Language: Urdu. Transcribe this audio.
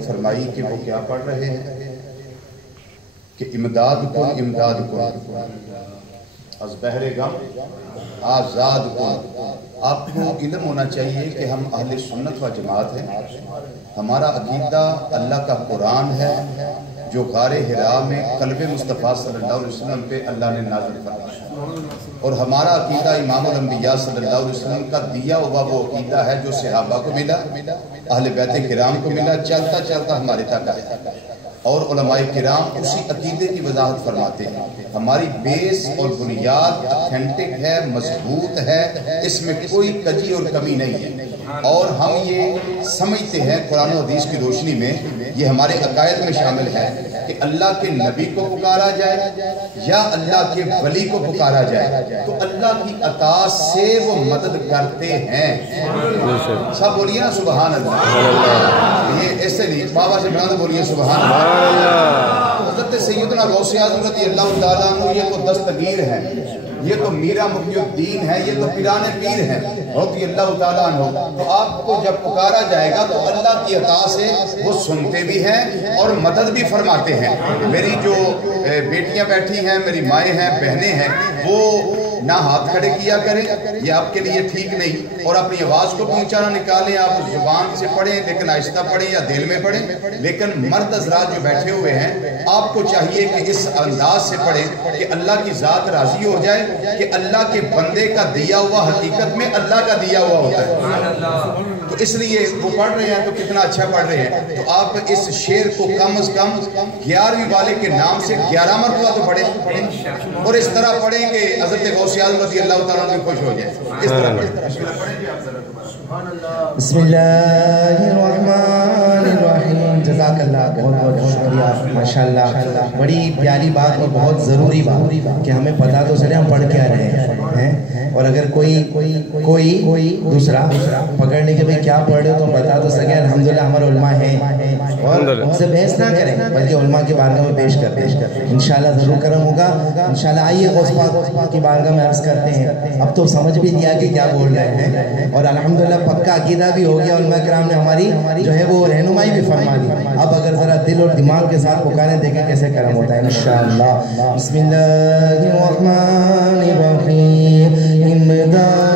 توفیق فرمائی کہ وہ کیا پڑھ رہے ہیں کہ امداد کو از بحر غم آزاد کو. آپ کو علم ہونا چاہیے کہ ہم اہل سنت و جماعت ہیں. ہمارا عقیدہ اللہ کا قرآن ہے جو غار حرا میں قلب مصطفیٰ صلی اللہ علیہ وسلم پہ اللہ نے نازل فرمایا، اور ہمارا عقیدہ امام الانبیاء صلی اللہ علیہ وسلم کا دیا ہوا وہ عقیدہ ہے جو صحابہ کو ملا، اہل بیت کرام کو ملا، چلتا چلتا ہمارے تک آیا. اور علماء کرام اسی عقیدے کی وضاحت فرماتے ہیں. ہماری بیس اور بنیاد اتھینٹک ہے، مضبوط ہے، اس میں کوئی کجی اور کمی نہیں ہے. اور ہم یہ سمجھتے ہیں قرآن و حدیث کی روشنی میں، یہ ہمارے عقائد میں شامل ہے کہ اللہ کے نبی کو پکارا جائے یا اللہ کے ولی کو پکارا جائے تو اللہ کی عطا سے وہ مدد کرتے ہیں. سب بولیے نا سبحان اللہ. یہ ایسے نہیں، بابا سے بنا بولیے سبحان اللہ. حضرت سیدنا غوث اعظم رضی اللہ تعالیٰ عنہ یہ تو دستگیر ہے، یہ تو میرا محی الدین ہے، یہ تو پیران پیر ہے رضی اللہ تعالیٰ عنہ. تو آپ کو جب پکارا جائے گا تو اللہ کی عطا سے وہ سنتے بھی ہیں اور مدد بھی فرماتے ہیں. میری جو بیٹیاں بیٹھی ہیں، میری مائیں ہیں، بہنیں ہیں، وہ نہ ہاتھ کھڑے کیا کریں، یہ آپ کے لیے ٹھیک نہیں. اور اپنی آواز کو پہنچانا نکالیں، آپ زبان سے پڑھیں لیکن آہستہ پڑھیں یا دل میں پڑھیں. لیکن مرد حضرات جو بیٹھے ہوئے ہیں، آپ کو چاہیے کہ اس انداز سے پڑھیں کہ اللہ کی ذات راضی ہو جائے کہ اللہ کے بندے کا دیا ہوا حقیقت میں اللہ کا دیا ہوا ہوتا ہے. تو اس لیے وہ پڑھ رہے ہیں تو کتنا اچھا پڑھ رہے ہیں. تو آپ اس شعر کو کم از کم 11ویں والے کے نام سے 11 مرتبہ تو پڑھیں، اور اس طرح پڑھیں کہ حضرت غوث اعظم رضی اللہ تعالیٰ عنہ خوش ہو جائے. اس طرح پڑھیں. بسم اللہ الرحمن الرحیم. جزاک اللہ، بہت بہت شکریہ. ماشاءاللہ بڑی پیاری بات اور بہت ضروری بات کہ ہمیں پتہ تو چلے ہم پڑھ کیا رہے ہیں، اور اگر کوئی دوسرا پکڑنے کے بھئی کیا پڑھ رہے ہو تو بتا تو سکے. الحمدللہ ہمارے علماء ہیں اور ان سے بحث نہ کریں بلکہ علماء کی بارگاہ میں پیش کرتے ہیں. انشاءاللہ ضرور کرم ہوگا انشاءاللہ. آئیے غوث پاک کی بارگاہ میں عرض کرتے ہیں. اب تو سمجھ بھی لیا کہ کیا بول رہے ہیں، اور الحمدللہ پکا عقیدہ بھی ہو گیا. علماء کرام نے ہماری جو ہے وہ رہنمائی بھی فرما دی. اب اگر ذرا دل اور دماغ کے ساتھ پکاریں دیکھیں کیسے کرم ہوتا ہے انشاءاللہ. بسم اللہ الرحمن الرحیم. امداد